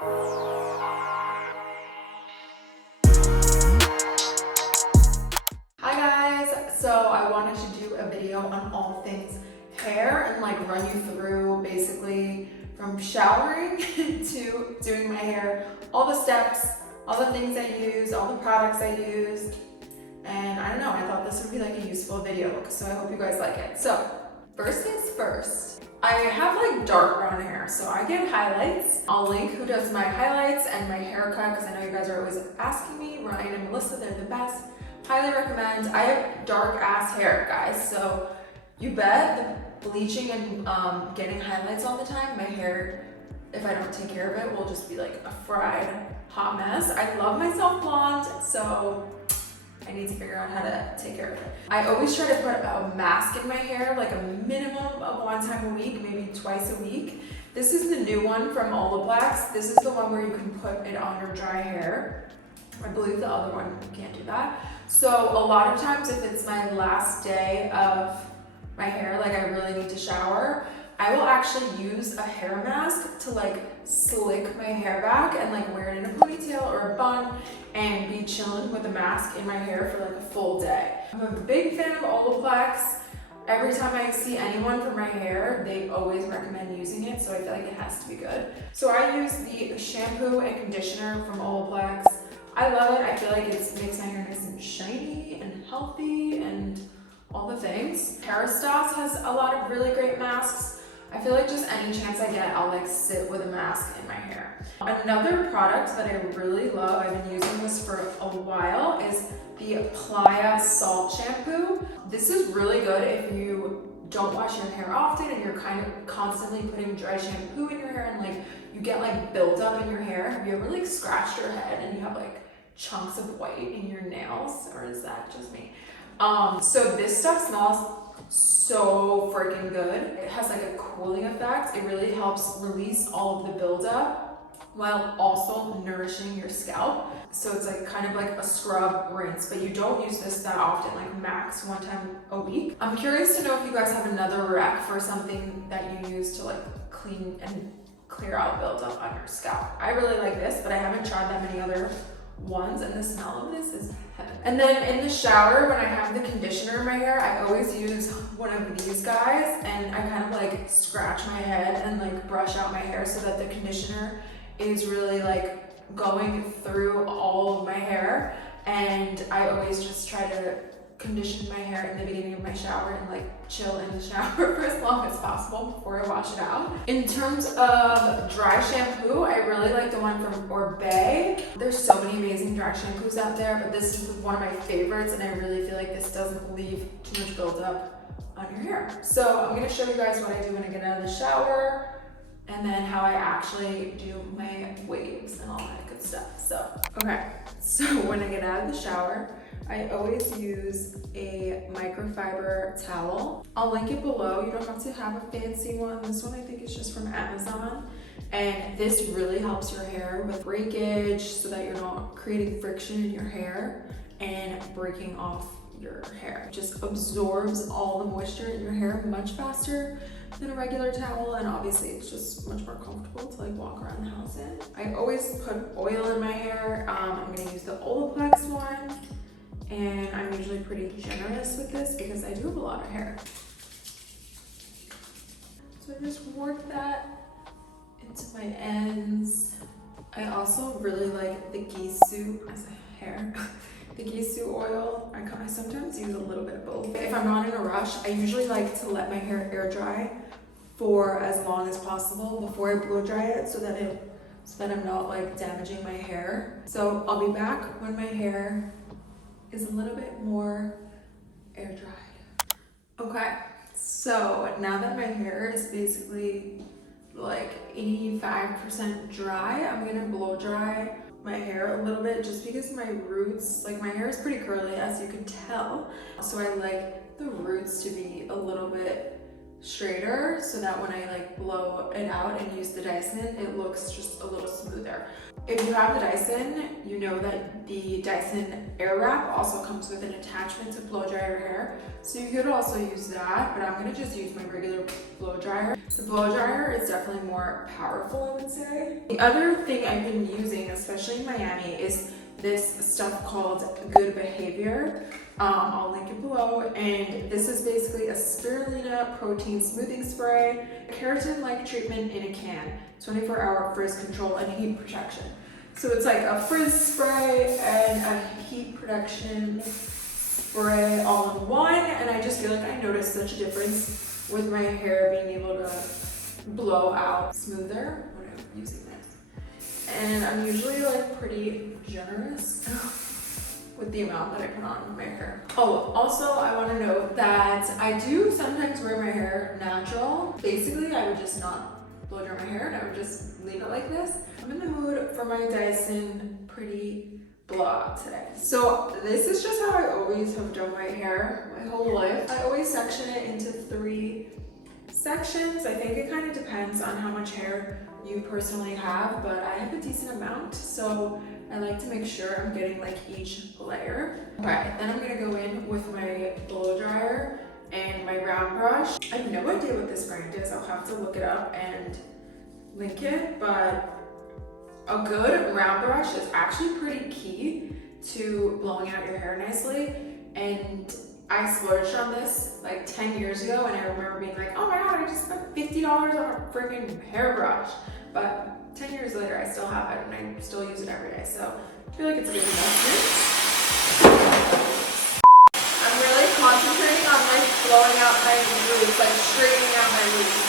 Hi guys, so I wanted to do a video on all things hair and like run you through basically from showering to doing my hair, all the steps, all the things I use, all the products I used, and I don't know, I thought this would be like a useful video, so I hope you guys like it. So first things first, I have like dark brown hair, so I get highlights. I'll link who does my highlights and my haircut because I know you guys are always asking me. Ryan and Melissa, they're the best. Highly recommend. I have dark ass hair, guys, so you bet the bleaching and getting highlights all the time, my hair, if I don't take care of it, will just be like a fried hot mess. I love myself blonde, so I need to figure out how to take care of it. I always try to put a mask in my hair, like a minimum of 1 time a week, maybe twice a week. This is the new one from Olaplex. This is the one where you can put it on your dry hair. I believe the other one, you can't do that. So a lot of times if it's my last day of my hair, like I really need to shower, I will actually use a hair mask to like slick my hair back and like wear it in a ponytail or a bun and be chilling with a mask in my hair for like a full day. I'm a big fan of Olaplex. Every time I see anyone for my hair, they always recommend using it, so I feel like it has to be good. So I use the shampoo and conditioner from Olaplex. I love it. I feel like it makes my hair nice and shiny and healthy and all the things. Kerastase has a lot of really great masks. I feel like just any chance I get, I'll like sit with a mask in my hair. Another product that I really love, I've been using this for a while, is the Playa Salt Shampoo. This is really good if you don't wash your hair often and you're kind of constantly putting dry shampoo in your hair and like you get like buildup in your hair. Have you ever like scratched your head and you have like chunks of white in your nails, or is that just me? So this stuff smells so freaking good. It has like a cooling effect. It really helps release all of the buildup while also nourishing your scalp. So it's like kind of like a scrub rinse, but you don't use this that often, like max 1 time a week. I'm curious to know if you guys have another rec for something that you use to like clean and clear out buildup on your scalp. I really like this, but I haven't tried that many other ones, and the smell of this is heaven. And then in the shower, when I have the conditioner in my hair, I always use one of these guys, and I kind of like scratch my head and like brush out my hair so that the conditioner is really like going through all of my hair. And I always just try to condition my hair in the beginning of my shower and like chill in the shower for as long as possible before I wash it out. In terms of dry shampoo, I really like the one from Orbe. There's so many amazing dry shampoos out there, but this is one of my favorites, and I really feel like this doesn't leave too much buildup on your hair. So I'm gonna show you guys what I do when I get out of the shower, and then how I actually do my waves and all that good stuff. So, okay, so when I get out of the shower, I always use a microfiber towel. I'll link it below. You don't have to have a fancy one. This one I think is just from Amazon. And this really helps your hair with breakage so that you're not creating friction in your hair and breaking off your hair. It just absorbs all the moisture in your hair much faster than a regular towel, and obviously it's just much more comfortable to like walk around the house in. I always put oil in my hair. I'm gonna use the Olaplex one. And I'm usually pretty generous with this because I do have a lot of hair. So I just work that into my ends. I also really like the Gisu as a hair. The Gisu oil. I sometimes use a little bit of both. If I'm not in a rush, I usually like to let my hair air dry for as long as possible before I blow dry it so that I'm not like damaging my hair. So I'll be back when my hair is a little bit more air dried. Okay, so now that my hair is basically like 85% dry, I'm gonna blow dry my hair a little bit just because my roots, like my hair is pretty curly as you can tell. So I like the roots to be a little bit straighter so that when I like blow it out and use the Dyson, it looks just a little smoother. If you have the Dyson, you know that the Dyson Airwrap also comes with an attachment to blow dry your hair. So you could also use that, but I'm gonna just use my regular blow dryer. The blow dryer is definitely more powerful, I would say. The other thing I've been using, especially in Miami, is this stuff called Good Behavior. I'll link it below, and this is basically a spirulina protein smoothing spray, a keratin-like treatment in a can, 24-hour frizz control and heat protection. So it's like a frizz spray and a heat protection spray all in one, and I just feel like I noticed such a difference with my hair being able to blow out smoother when I'm using this. And I'm usually like pretty generous with the amount that I put on my hair. Oh, also I want to note that I do sometimes wear my hair natural. Basically, I would just not blow dry my hair and I would just leave it like this. I'm in the mood for my Dyson Pretty Blowout today. So this is just how I always have done my hair my whole life. I always section it into 3 sections. I think it kind of depends on how much hair you personally have, but I have a decent amount, so I like to make sure I'm getting like each layer. Alright, then I'm gonna go in with my blow dryer and my round brush. I have no idea what this brand is. I'll have to look it up and link it, but a good round brush is actually pretty key to blowing out your hair nicely. And I splurged on this like 10 years ago, and I remember being like, oh my god, I just spent $50 on a freaking hairbrush. But 10 years later, I still have it and I still use it every day. So I feel like it's a good investment. I'm really concentrating on like blowing out my roots, like straightening out my roots.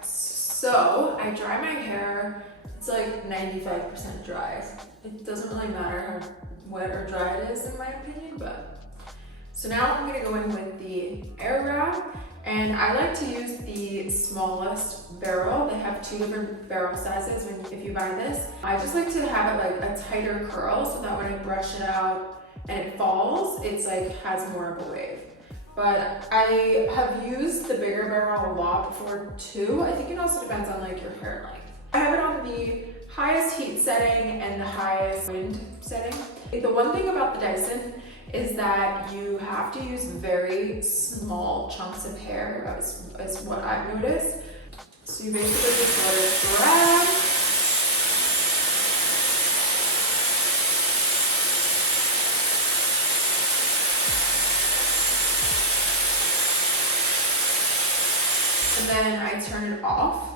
So I dry my hair, it's like 95% dry. It doesn't really matter how wet or dry it is in my opinion, but. So now I'm gonna go in with the Airwrap, and I like to use the smallest barrel. They have 2 different barrel sizes if you buy this. I just like to have it like a tighter curl so that when I brush it out and it falls, it's like has more of a wave. But I have used the bigger barrel a lot before too. I think it also depends on like your hair length. I have it on the highest heat setting and the highest wind setting. The one thing about the Dyson is that you have to use very small chunks of hair, is what I've noticed. So you basically just let it drag. And then I turn it off,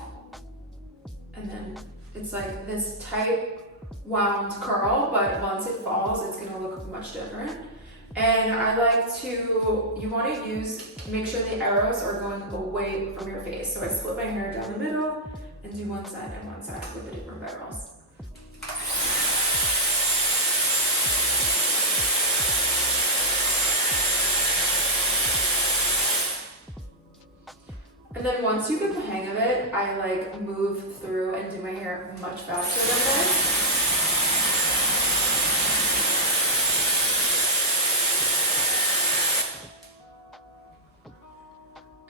and then it's like this tight wound curl, but once it falls, it's gonna look much different. And I like to, you want to make sure the arrows are going away from your face. So I split my hair down the middle and do one side and one side with the different barrels. And then once you get the hang of it, I like move through and do my hair much faster than this.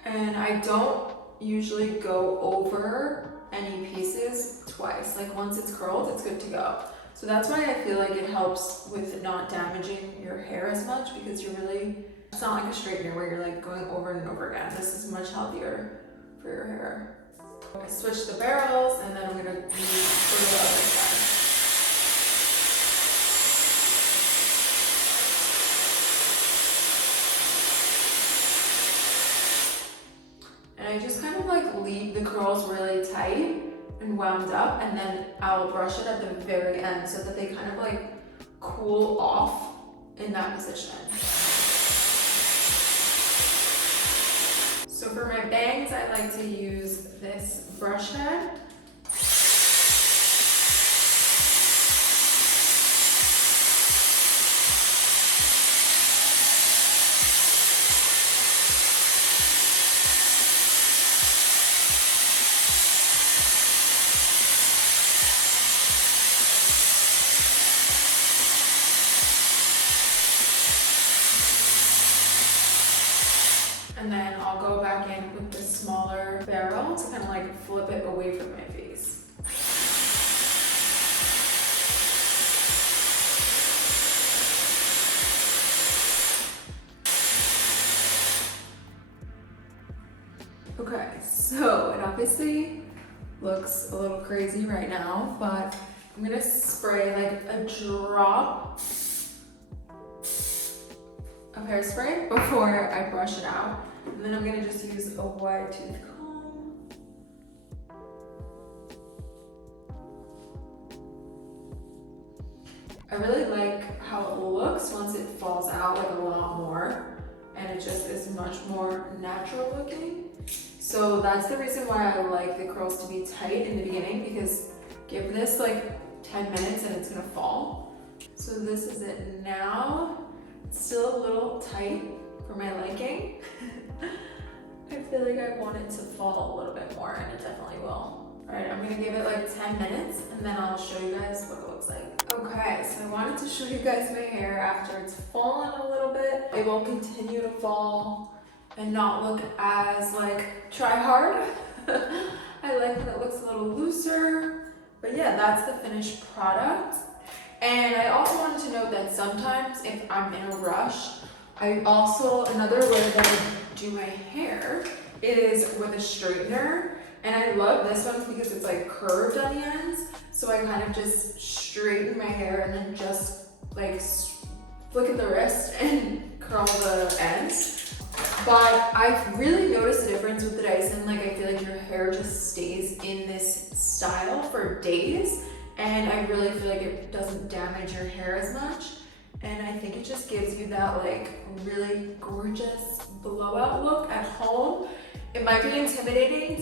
And I don't usually go over any pieces twice. Like once it's curled, it's good to go. So that's why I feel like it helps with not damaging your hair as much, because it's not like a straightener where you're like going over and over again. This is much healthier for your hair. I switch the barrels, and then I'm gonna use for the other side. And I just kind of like leave the curls really tight and wound up, and then I'll brush it at the very end so that they kind of like cool off in that position. So for my bangs, I like to use this brush head. and then I'll go back in with the smaller barrel to kind of like flip it away from my face. Okay, so it obviously looks a little crazy right now, but I'm gonna spray like a drop of hairspray before I brush it out. And then I'm gonna just use a wide tooth comb. I really like how it looks once it falls out like a lot more, and it just is much more natural looking. So that's the reason why I like the curls to be tight in the beginning, because give this like 10 minutes and it's gonna fall. So this is it now. It's still a little tight for my liking. I feel like I want it to fall a little bit more, and it definitely will. All right, I'm gonna give it like 10 minutes and then I'll show you guys what it looks like. Okay, so I wanted to show you guys my hair after it's fallen a little bit. It will continue to fall and not look as like try hard. I like that it looks a little looser, but yeah, that's the finished product. And I also wanted to note that sometimes if I'm in a rush, another way that I do my hair is with a straightener. And I love this one because it's like curved on the ends. So I kind of just straighten my hair and then just like flick at the wrist and curl the ends. But I've really noticed a difference with the Dyson. Like I feel like your hair just stays in this style for days. And I really feel like it doesn't damage your hair as much. And I think it just gives you that like really gorgeous blowout look at home. It might be intimidating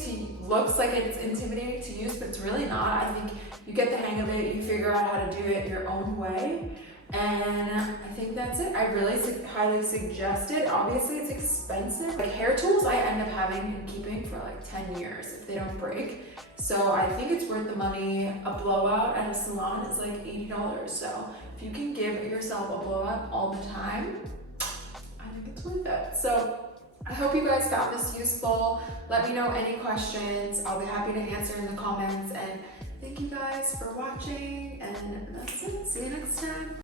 looks like it's intimidating to use, but it's really not. I think you get the hang of it, you figure out how to do it your own way. And I think that's it. I really highly suggest it. Obviously it's expensive. Like hair tools I end up having and keeping for like 10 years if they don't break. So I think it's worth the money. A blowout at a salon is like $80. So if you can give yourself a blowout all the time, I think it's worth it. So I hope you guys found this useful. Let me know any questions. I'll be happy to answer in the comments. And thank you guys for watching. And that's it. See you next time.